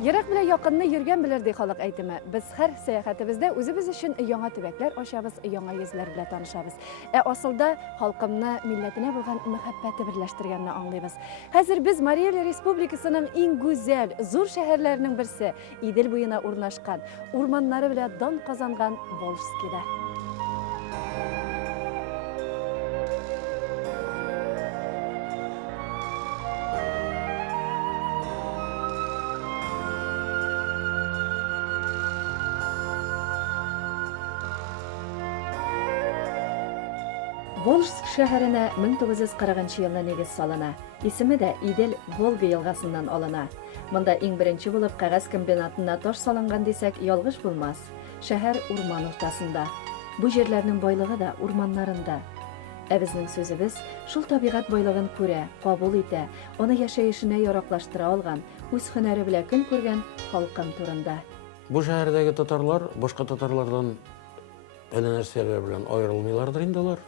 Ерак белән якынны йөргән белер ди халык әйтеме. Без һәр сәяхәтебездә үзебез өчен яңа төбәкләр ачабыз, яңа йөзләр белән танышабыз. Асылда халкымны милләтенә булган мәхәббәте берләштергәнне аңлыйбыз. Хәзер без Мария Эл Республикасының иң гүзәл, зур шәһәрләренең берсе, Идел буена урнашкан, урманнары белән дан казанган Волжскида. Волжск шәһәренә 1940 елда нигез салына. Исеме дә Идел Волга елгасыннан алына. Монда иң беренче булып кагаз комбинатына таш салынган дисәк, ялгыш булмас. Шәһәр урман уртасында. Бу җирләрнең байлыгы да урманнарында. Ә безнең сүзебез шул табигать байлыгын күрә, кабул итә, аны яшәешенә яраклаштыра алган, үз һөнәре белән көн күргән халкым турында. Бу шәһәрдәге татарлар башка татарлардан әле нәрсәләр белән аерылмыйлардыр инде алар.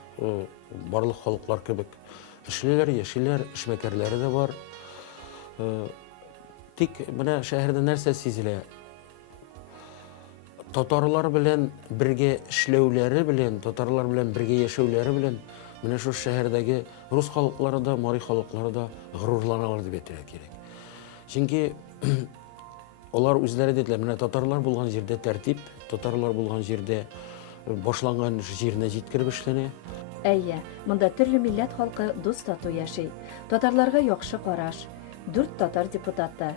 Барлык халыклар кебек эшлеләр, яшиләр, эшмәкәрләре дә бар. Тик менә шәһәрдә нәрсә сизелә? Татарлар белән бергә эшләүләре белән, татарлар белән бергә яшәүләре белән менә шу шәһәрдәге рус халыклары да, мари халыклары да горурланалар дип әйтергә кирәк. Чөнки алар үзләре диләр, менә татарлар булган җирдә тәртип, татарлар булган җирдә башланган җиренә җиткереп эшләнә. Әйе, монда төрле милләт халкы дус тату яши. Татарларга яхшы караш. 4 татар депутаты.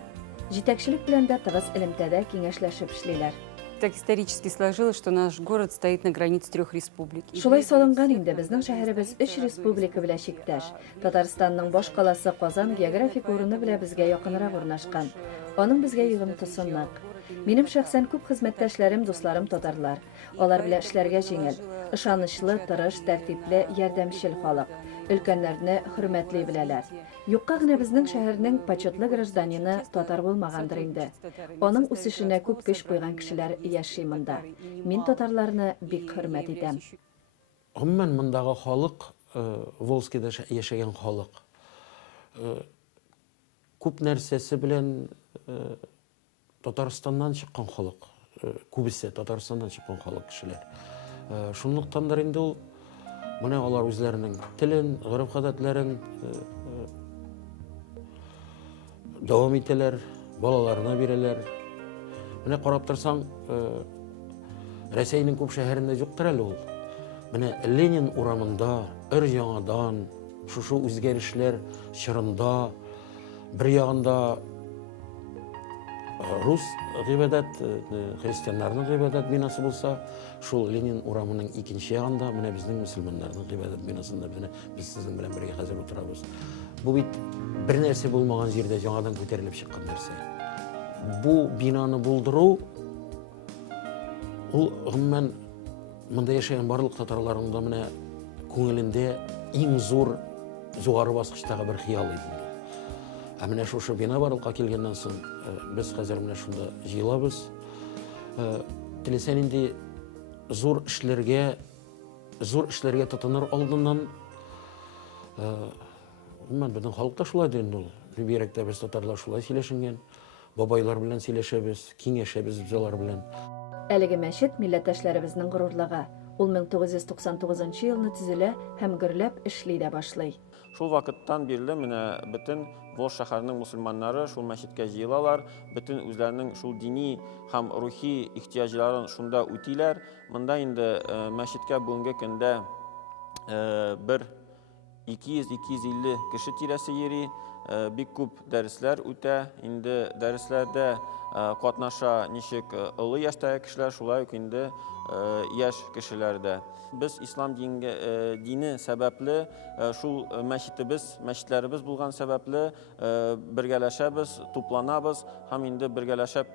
Җитәкчелек белән дә тыгыз элемтәдә киңәшләшеп эшлиләр. Так исторически сложилось, что наш город стоит на границе 3 республик. Шулай салынган инде безнең шәһәребез 3 республика белән чиктәш. Татарстанның баш каласы Казан географик урыны белән безгә якынрак урнашкан. Аның безгә йогынтысы нык. Минем шәхсән күп хезмәттәшләрем, дусларым татарлар. Алар белән эшләргә җиңел. Ышанычлы, тырыш, тәртипле, ярдәмчел халык. Өлкәннәрне хөрмәтли беләләр. Юкка гына безнең шәһәрнең почетлы гражданины татар булмагандыр инде. Аның үсешенә күп көч куйган кешеләр яши монда. Мин татарларны бик хөрмәт итәм. Гомумән мондагы халык, Волжскида яшәгән халык, күп нәрсәсе белән Татарстаннан чыккан халык, күбесе Татарстаннан чыккан халык кешеләр. Шунлыктандыр инде ул менә алар үзләренең телен, гореф-гадәтләрен дәвам итәләр, балаларына бирәләр. Менә карап торсаң, Рәсәйнең күп шәһәрендә юктыр әле ул. Менә Ленин урамында, өр-яңадан, шушы үзгәрешләр чорында бер ягында рус гыйбадәт, христианнарның гыйбадәт бинасы булса, шул Ленин урамының икенче ягында менә безнең мөселманнарның гыйбадәт бинасында без сезнең белән бергә хәзер утырабыз. Бу бит бер нәрсә булмаган җирдә яңадан күтәрелеп чыккан нәрсә. Бу бинаны булдыру ул гомумән монда яшәгән барлык татарларның да менә күңелендә иң зур югары баскычтагы бер хыял иде. Ә менә шушы бина барлыкка килгәннән соң без хәзер менә шунда җыелабыз. Теләсәң инде зур эшләргә тотыныр алдыннан безнең халык та шулай инде ул. Бигрәк тә без татарлар шулай сөйләшенгән. Бабайлар белән сөйләшәбез, киңәшәбез алар белән. Әлеге мәчет милләттәшләребезнең горурлыгы. Ул 1999 елны төзелә һәм гөрләп эшли дә башлый. Шул вакыттан бирле менә бөтен Волжск шәһәренең мусульманнары шул мәчеткә җыелалар, бөтен үзләренең шул дини һәм рухи ихтияҗларын шунда үтиләр. Монда инде мәчеткә бүгенге көндә бер 200-250 кеше тирәсе йөри, бик күп дәресләр үтә. Инде дәресләрдә катнаша ничек олы яшьтәге кешеләр, шулай ук инде яшь кешеләр дә. Без ислам дине сәбәпле, шул мәчетләребез булган сәбәпле бергәләшәбез, тупланабыз һәм инде бергәләшеп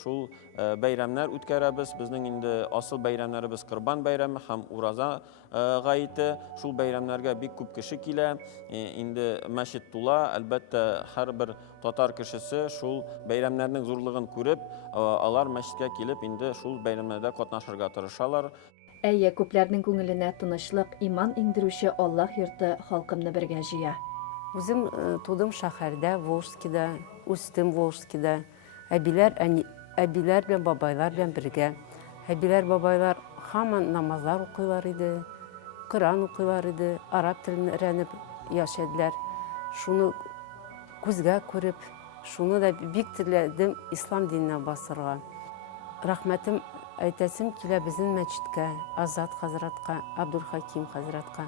шул бәйрәмнәр үткәрәбез. Безнең инде асыл бәйрәмнәребез Корбан бәйрәме һәм Ураза гаете. Шул бәйрәмнәргә бик күп кеше килә. Инде мәчет тула. Әлбәттә, һәрбер татар кешесе шул бәйрәмнәрнең зурлыгын күреп, алар мәчеткә килеп, инде шул бәйрәмнәрдә катнашырга тырышалар. Әйе, күпләрнең күңеленә тынычлык, иман иңдерүче Аллаһ йорты халкымны бергә җыя. Үзем тудым шәһәрдә, Волжскида, үстем Волжскида. Әбиләр белән бабайлар белән бергә. Әбиләр, бабайлар һаман намазлар укыйлар иде, Коран укыйлар иде, араб телен өйрәнеп яшәделәр. Шуны күзгә күреп, шуны да бик теләдем ислам диненә басырга. Рәхмәтем әйтәсем килә безнең мәчеткә, Азат хәзрәткә, Абдулхаким хәзрәткә.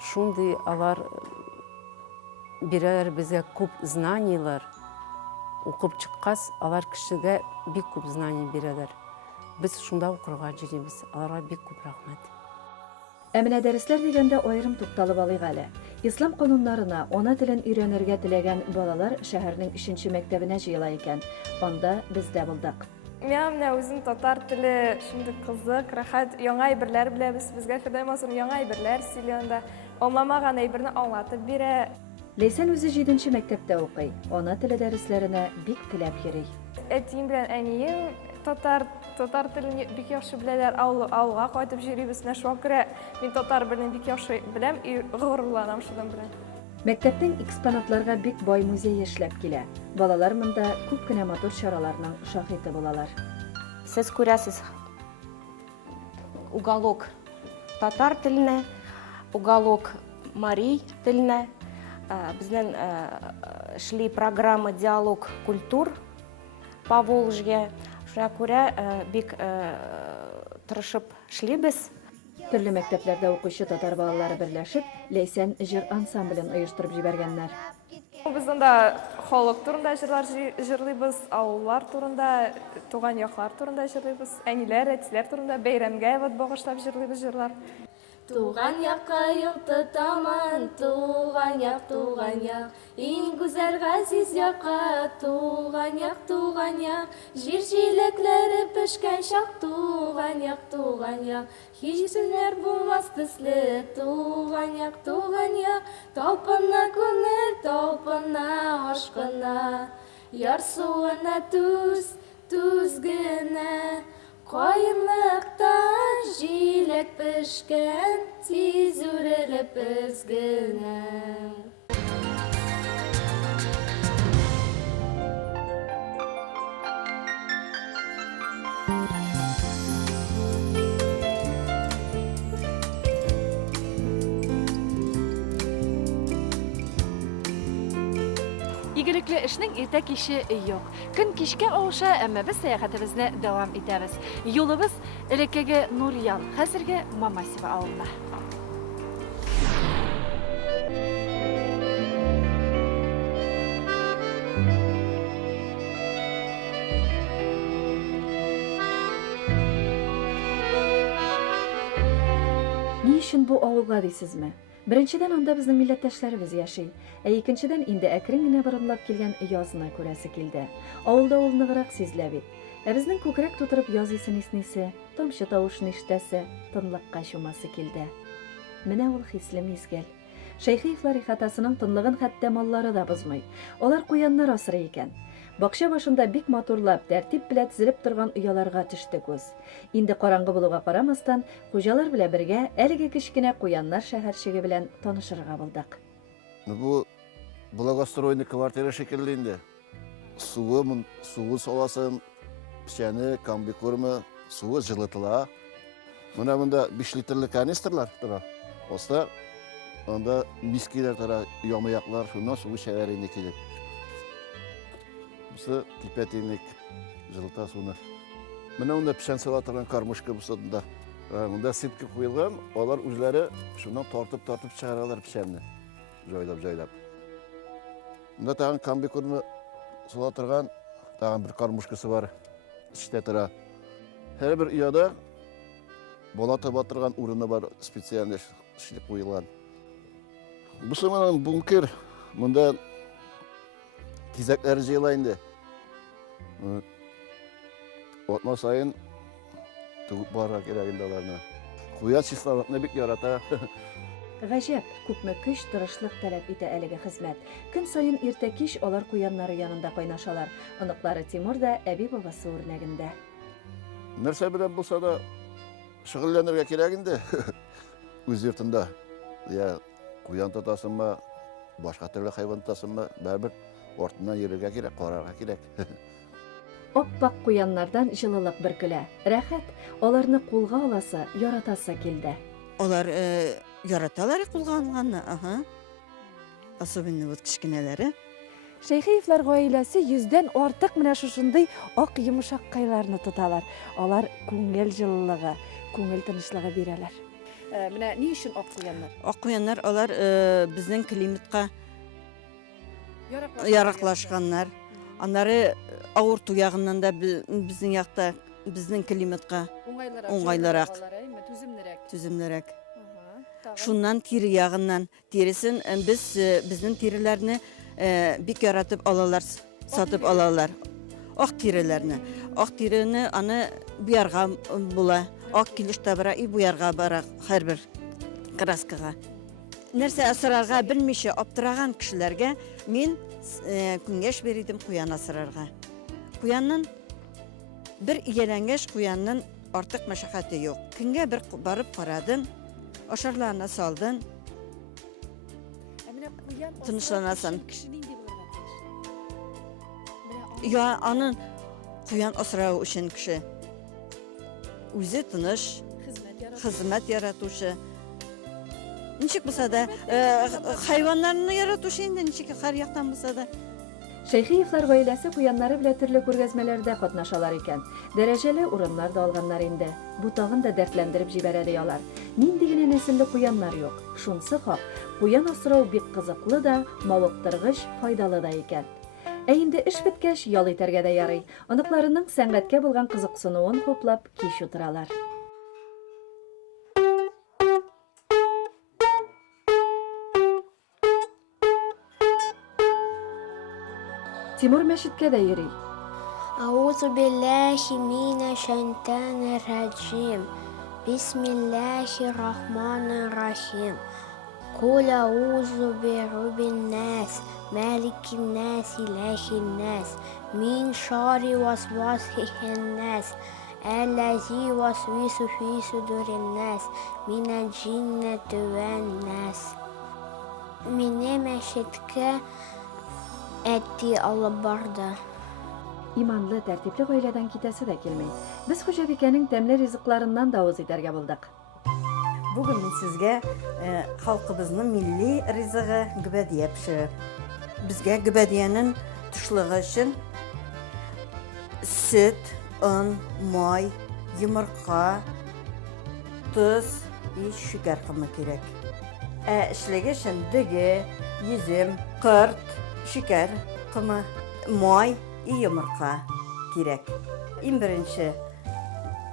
Шундый алар бирәләр безгә күп знаниялар. Укып чыккас, алар кешегә бик күп знания бирәләр. Без шунда укырга җыенабыз. Аларга бик күп рәхмәт. Менә дәресләр дигәндә аерым тукталып алыйк әле. Ислам кануннарына ана телен өйрәнергә теләгән балалар шәһәрнең 3нче мәктәбенә җыела икән. Анда без дә булдык. Миңа менә үзем татар теле шундый кызык, рәхәт, яңа әйберләр беләбез. Безгә Ходай мазун яңа әйберләр сөйләгәндә, аңламаган әйберне аңлатып бирә. Ләйсән үзе 7нче мәктәптә укый. Ана теле дәресләренә бик теләп йөри. Әтием белән әнием татар телен бик яхшы беләләр. Авылга кайтып йөрибез. Менә шуңа күрә мин татар белән бик яхшы беләм, горурланам шуның белән. Мәктәптең экспонатларга бик бай музей эшләп килә. Балалар монда күп кенә матур чараларның шаһиты булалар. Сез күрәсез уголок татар теленә, уголок марий теленә. Безнең эшли программа «Диалог культур» по Волжье. Шуңа күрә бик тырышып эшлибез. Төрле мәктәпләрдә укучы татар балалары берләшеп, Ләйсән җыр ансамблен оештырып җибәргәннәр. Без анда халык турында җырлар җырлыйбыз, авыллар турында, туган яклар турында җырлыйбыз, әниләр, әтиләр турында бәйрәмгә багышлап җырлыйбыз җырлар. Туган якка юл тотамын, туган як, иң гүзәл газиз якка, туган як, җир җилекләре пешкән чак, туган як, һич сүзләр булмас төсле, туган як, талпына күңел, талпына ашкына, ярсуына түз генә. Кайынлыкта җиләк пешкән, тиз үрелеп өзгенә. Игелекле эшнең иртә киче юк. Көн кичкә авыша, әмма без сәяхәтебезне дәвам итәбез. Юлыбыз элеккеге Нурьян, хәзерге Мамасева авылына. Ни өчен бу авылга дисезме? Беренчедән анда безнең милләттәшләребез яши, икенчедән инде әкрен генә борынлап килгән язны күрәсе килде. Авылда ул ныграк сизелә бит. Безнең күкрәк тутырып яз исен иснисе, тамчы тавышны ишетәсе, тынлыкка чумасы килде. Менә ул хисле мизгел. Шәйхиевләр ихатасының тынлыгын хәтта маллары да бозмый. Алар куяннар асрый икән. Бакча башында бик матурлап, тәртип белән тезелеп торган уяларга төште күз. Инде караңгы булуга карамастан, хуҗалар белән бергә әлеге кечкенә куяннар шәһәрчеге белән танышырга булдык. Бу благоустроенный квартира шикелле инде. Суы саласын, печәне, комбикормы, суы жылытыла. Менә монда 5 литрлы канистрлар тора. Оста анда мискиләр тора, ямаяклар, шуннан суы шәһәр инде килеп. Бусы кипятильник жылыта суны. Менә монда печән сала торган кормушка бусы да. Монда ситка куелган, алар үзләре шуннан тартып чыгаралар печәнне. Җайлап. Монда тагын комбикормы сала торган, тагын бер кормушкасы бар. Эчтә тора. Һәр бер уяда бала таба торган урыны бар, специаль эшләп куелган. Бусы менә бункер. Монда тизәкләр җыела инде. Атна сайын туып барырга кирәк инде аларны. Куян чисталыкны бик ярата. Гаҗәп, күпме көч, тырышлык таләп итә әлеге хезмәт. Көн саен иртә кич алар куяннары янында кайнашалар. Оныклары Тимур да әби бабасы үрнәгендә. Нәрсә белән булса да шөгыльләнергә кирәк инде. Үз йортында. Я куян тотасынмы, башка төрле хайван тотасынмы, бәрбер ортыннан йөрергә кирәк, карарга кирәк. оппак куяннардан җылылык бөркелә. Рәхәт, аларны кулга аласы, яратасы килде. Алар яраталар кулганганны, особенно вот кичкенәләре. Шәйхиевлар гаиләсе 100дән артык менә шушындый ак йомшак кайларны тоталар. Алар күңел җылылыгы, күңел тынычлыгы бирәләр. Менә ни өчен ак куяннар? Ак куяннар алар безнең климатка яраклашканнар. Аннары авыр туягыннан да безнең якта безнең климатка уңайлырак, түземлерәк. Шуннан тире ягыннан, тиресен безнең тиреләрне бик яратып алалар, сатып алалар. Ак тиреләрне. Ак тирене аны буярга була. Ак килеш табыра и буярга бара һәрбер краскага. Нәрсә асрарга белмичә аптыраган кешеләргә мин күңәш беридем куян асрарга. Куянның бер ияләнгәш куянның артык мәшәкате юк. Көнгә бер барып карадым, ашарларына салдым. Тынычланасың. Я аның куян асрау өчен кеше үзе тыныч, хезмәт яратучы. Ничек булса да, хайваннарны яратучы инде ничек һәр яктан булса да. Шәйхиевлар гаиләсе куяннары белән төрле күргәзмәләрдә катнашалар икән. Дәрәҗәле урыннар да алганнар инде. Бу тагын да дәртләндереп җибәрә диялар. Нинди генә нәселле куяннар юк. Шунсы хак, куян асрау бик кызыклы да, мавыктыргыч, файдалы да икән. Ә инде эш беткәч ял итәргә дә ярый. Аныкларының сәнгатькә булган кызыксынуын хуплап кич утыралар. Тимур мәчеткә дә йөри. أعوذ بالله من الشيطان الرجيم بسم الله الرحمن الرحيم قل أعوذ برب الناس مالك الناس إله الناس من شر وسواس الناس الذي يوسوس في صدور الناس من الجنة والناس من мәчеткә әти алып барды. Иманлы, тәртипле гаиләдән китәсе дә килмәй. Без хуҗабикәнең тәмле ризыкларыннан да үз итәргә булдык. Бүген мин сезгә халкыбызның милли ризыгы гөбәдия пешереп. Безгә гөбәдиянең тушлыгы өчен сөт, он, май, йомырка, туз и шикәр кымы кирәк. Эшлеге өчен дөге, йөзем, кырт, шикәр кымы, май и йомырка кирәк. Иң беренче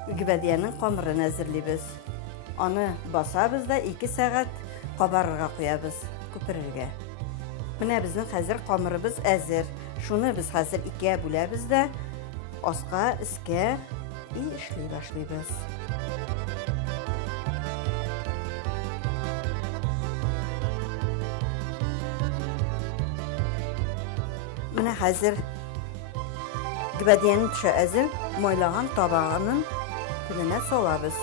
гөбәдиянең камырын әзерлибез. Аны басабыз да 2 сәгать кабарырга куябыз, күперергә. Менә безнең хәзер камырыбыз әзер. Шуны без хәзер 2-гә бүләбез дә аска, искә и эшли башлыйбыз. Менә хәзер гөбәдиянең төше әзер, майлаган табагының күненә салабыз.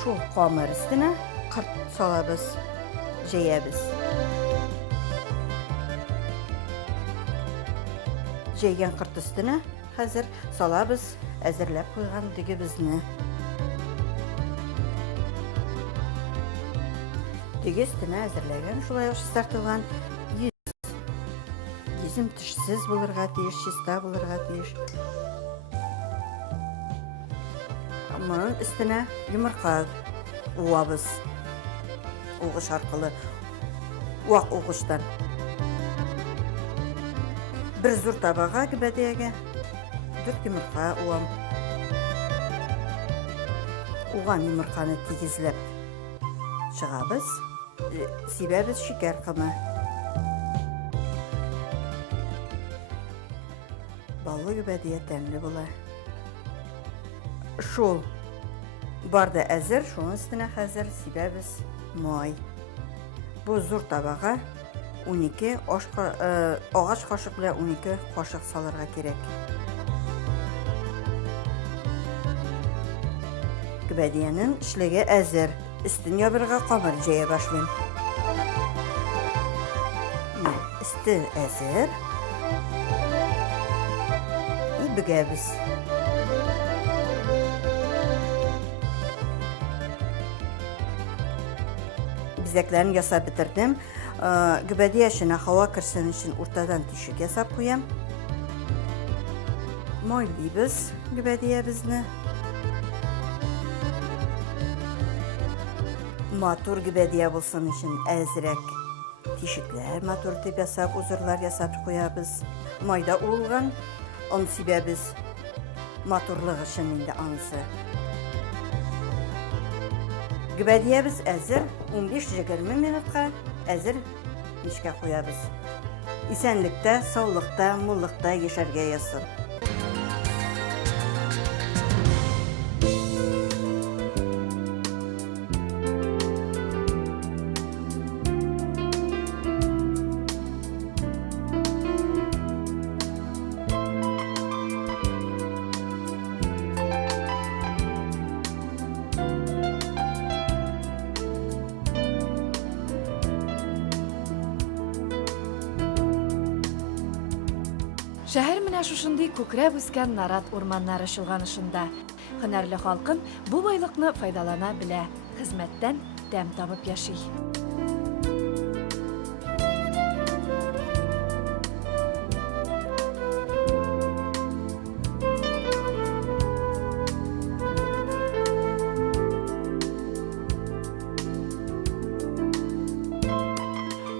Шул камыр өстенә кырт салабыз, җәябез. Җәйгән кырт өстенә хәзер салабыз әзерләп куйган дигебезне. Диге өстенә әзерләгән шулай чистартылган йөзем тешсез булырга тиеш, чиста булырга тиеш. Моның өстенә йомырка уабыз. Угыш аркылы, вак угыштан. Бер зур табага гөбәдиягә 4 йомырка уам. Уган йомырканы тигезләп чыгабыз, сибәбез шикәр кымы. Баллы гөбәдия тәмле була. Шул барды әзер, шуның өстенә хәзер сибәбез май. Бу зур табага 12 агач кашык белән 12 кашык салырга кирәк. Гөбәдиянең эшлеге әзер. Өстен ябырга камыр җәя башлыйм. Өсте әзер. бігәбіз. Бізәкләрін ясап бітірдім. Гүбәдия ішіне хава кірсін үшін ортадан түйшік ясап қоям. Майлайбыз гүбәдия бізні. Матур гүбәдия болсын үшін әзірек түйшіклер, матур теп ясап, узырлар ясап қоябыз. Майда уылған, он себебіз матурлығы үшін енді анысы. Гүбәдиябіз әзір 15-20 минутқа әзір мешкә қоябыз. Исәнлікті, саулықта, мұллықта ешерге ясын. Шәһәр менә шушындый күкрәп үскән нарат урманнары шылганышында. Һөнәрле халкым бу байлыкны файдалана белә, хезмәттән тәм табып яши.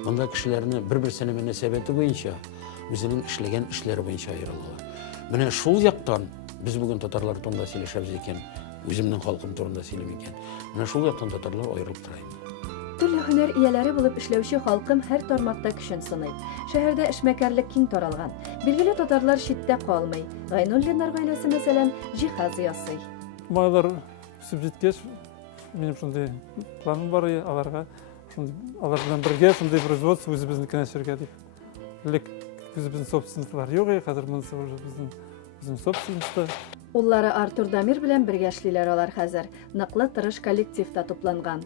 Монда кешеләрне бер-берсенә мөнәсәбәте буенча үзенең эшләгән эшләре буенча аерылалар. Менә шул яктан без бүген татарлар турында сөйләшәбез икән, үземнең халкым турында сөйләм икән. Менә шул яктан татарлар аерылып тора инде. Төрле һөнәр ияләре булып эшләүче халкым һәр тармакта көчен сыный. Шәһәрдә эшмәкәрлек киң таралган. Билгеле татарлар читтә калмый. Гайнуллиннар гаиләсе мәсәлән җиһаз ясый. Малар үсеп җиткәч, минем шундый планым бар, аларга алар белән бергә шундый производство үзебезнекенә эшләргә дип. Лек үзебезнең собственниклар юк, хәзер монысы уже безнең собственностьта. Уллары Артур Дамир белән бергә эшлиләр алар хәзер. Ныклы тырыш коллективта тупланган.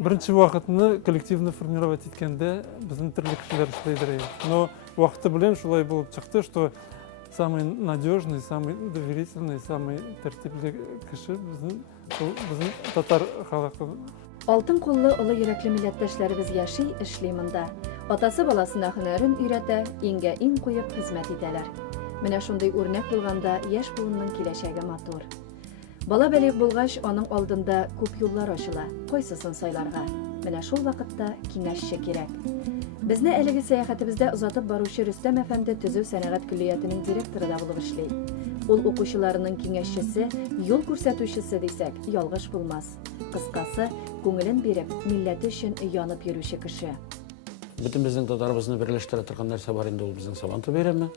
Беренче вакытны коллективны формировать иткәндә безнең төрле кешеләр эшләйдер. Но вакыты белән шулай булып чыкты, что самый надежный, самый доверительный, самый тәртипле кеше безнең татар халкы. Алтын куллы олы йөрәкле милләттәшләребез яши, эшли монда. Атасы баласына һөнәрен өйрәтә, иңгә иң куеп хезмәт итәләр. Менә шундый үрнәк булганда яшь буынның киләчәге матур. Бала бәлиг булгач, аның алдында күп юллар ачыла, кайсысын сайларга. Менә шул вакытта киңәшче кирәк. Безне әлеге сәяхәтебездә озатып баручы Рөстәм әфәнде төзү сәнәгать көллиятының директоры да булып эшли. Ул укучыларының киңәшчесе, юл күрсәтүчесе дисәк, ялгыш булмас. Кыскасы, күңелен биреп, милләте өчен янып йөрүче кеше. Бөтен безнең татарыбызны берләштерә торган нәрсә бар инде ул безнең Сабантуй бәйрәме.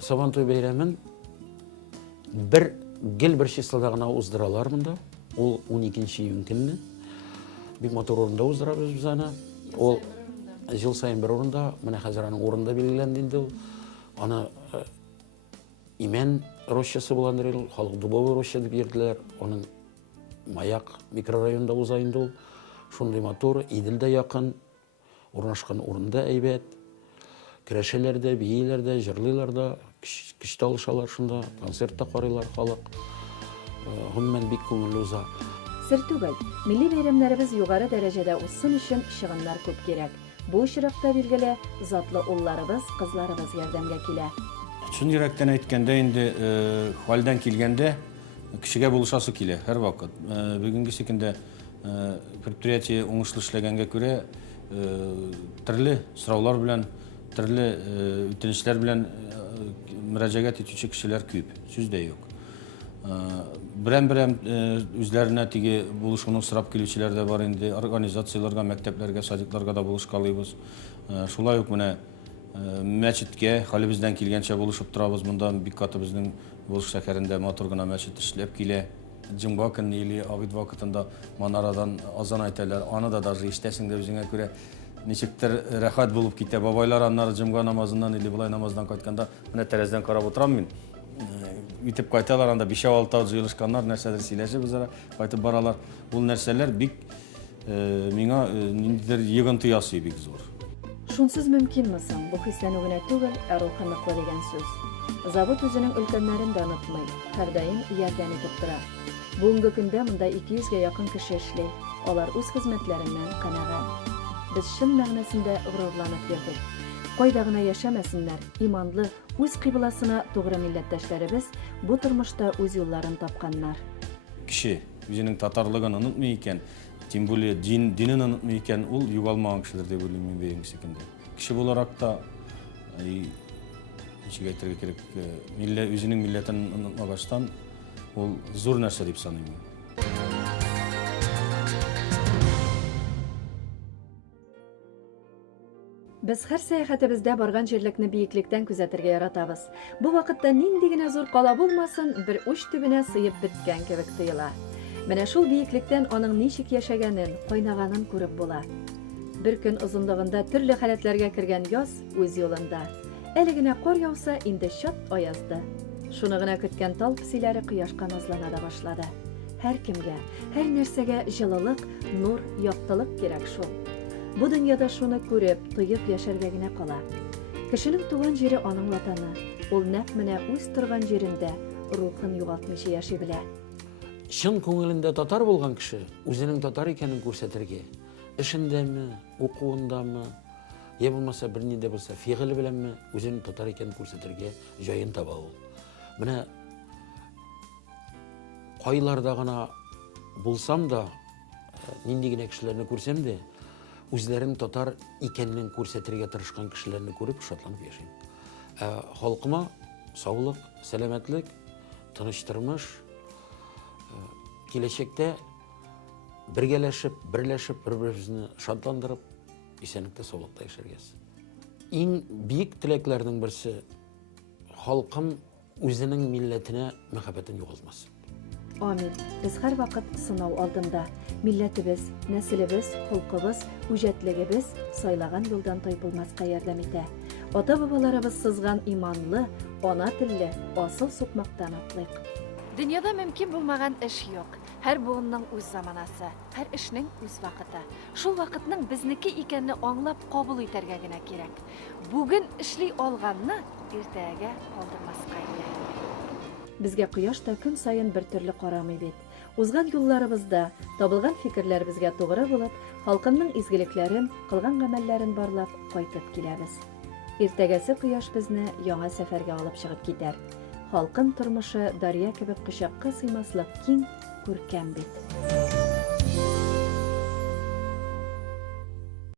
Сабантуй бәйрәмен бер числода гына уздыралар монда. Ул 12 июнь көнне. Бик матур урында уздырабыз без аны. Ул жыл сайын бер урында, менә хәзер аның урында билгеләнде инде ул. Аны Имән рощасы булган ил, халык дубовый роща дип йөрделәр. Аның Маяк микрорайонында уза инде ул. Шундый матур, Иделдә якын, урнашкан урында әйбәт. Көрәшәләр дә, бияләр дә, җырлыйлар да, кичтә алышалар шунда, концертта карыйлар халык. Гомумән бик күңелле уза. Сер түгел, милли бәйрәмнәребез югары дәрәҗәдә узсын өчен чыгымнар күп кирәк. Бу очракта билгеле, затлы улларыбыз, кызларыбыз ярдәмгә килә. Шун йөрәктән әйткәндә инде хәлдән килгәндә кешегә булышасы килә һәр вакыт. Бүгенге секендә предприятие уңышлы эшләгәнгә күрә төрле сораулар белән, төрле үтенечләр белән мөрәҗәгать итүче кешеләр күп, сүз дә юк. Берәм-берәм үзләренә теге булышуны сорап килүчеләр дә бар инде, организацияларга, мәктәпләргә, садикларга да булышкалыйбыз. Шулай ук менә мәчеткә хәлебездән килгәнчә булышып торабыз. Монда бик каты безнең Булыш шәһәрендә матур гына мәчет эшләп килә. Җомга көнне или обед вакытында манарадан азан әйтәләр. Аны да даже ишетәсең дә үзеңә күрә ничектер рәхәт булып китә. Бабайлар аннары җомга намазыннан или булай намаздан кайтканда менә тәрәздән карап утырам мин. Итеп кайталар, анда 5-6 җыелышканнар, нәрсәдер сөйләшеп үзара кайтып баралар. Ул нәрсәләр бик миңа ниндидер йыгынты ясый бик зур. шунсыз мөмкинме соң бу хисләнү генә түгел, ә руханыклы дигән сүз. Завод үзенең өлкәннәрен дә онытмый, һәрдаим ярдәм итеп тора. Бүгенге көндә монда 200-гә якын кеше эшли. Алар үз хезмәтләреннән канәгать. Без шын мәгънәсендә горурланып йөрдек. Кайда гына яшәмәсеннәр, иманлы, үз кыйбласына тугры милләттәшләребез бу тормышта үз юлларын тапканнар. Кеше үзенең татарлыгын онытмый икән, тем более динен онытмый икән, ул югалмаган кешеләр дип уйлыйм мин секендә. Кеше буларак та ничек әйтергә кирәк, үзенең милләтен онытмагачтан ул зур нәрсә дип саныйм. Без һәр сәяхәтебездә барган җирлекне бийеклектән күзәтергә яратабыз. Бу вакытта нинди генә зур кала булмасын, бер уч төбенә сыеп беткән кебек тоела. Менә шул бийеклектән аның ничек яшәгәнен, кайнаганын күреп була. Бер көн озынлыгында төрле халәтләргә кергән яз үз юлында. Әле генә кар яуса, инде чат аязды. Шуны гына көткән тал песиләре кояшка назлана да башлады. Һәр кемгә, һәр нәрсәгә җылылык, нур, яктылык кирәк шул. Бу дөньяда шуны күреп, тоеп яшәргә генә кала. Кешенең туган җире аның ватаны. Ул нәкъ менә үз торган җирендә рухын югалтмыйча яши белә. Шын күңелендә татар булган кеше үзенең татар икәнен күрсәтергә, эшендәме, укуындамы, я булмаса бер нидә булса, фигыле беләнме үзенең татар икәнен күрсәтергә җаен таба ул. Менә кайларда гына булсам да, нинди генә кешеләрне күрсәм дә, үзләрен татар икәнен күрсәтергә тырышкан кешеләрне күреп шатланып яшим. Халкыма саулык, сәламәтлек, тыныч тормыш, киләчәктә бергәләшеп, бер-беребезне шатландырып, исәнлектә, саулыкта яшәргәс. Иң бик теләкләрнең берсе халкым үзенең милләтенә мәхәббәтен югалтмасын. Амин. Без һәр вакыт сынау алдында. Милләтебез, нәселебез, холкыбыз, үҗәтлегебез сайлаган юлдан тайпылмаска ярдәм итә. Ата-бабаларыбыз сызган иманлы, ана телле, асыл сукмактан атлыйк. Дөньяда мөмкин булмаган эш юк. Һәр буынның үз заманасы, һәр эшнең үз вакыты. Шул вакытның безнеке икәнне аңлап кабул итәргә генә кирәк. Бүген эшли алганны иртәгә калдырмаска кирәк. Безгә кояш та көн сайын бер төрле карамый бит. Узган юлларыбызда, табылган фикерләребезгә тугры булып, халкымның изгелекләрен, кылган гамәлләрен барлап кайтып киләбез. Иртәгәсе кояш безне яңа сәфәргә алып чыгып китәр. Халкым тормышы дарья кебек кочакка сыймаслык киң, күркәм бит.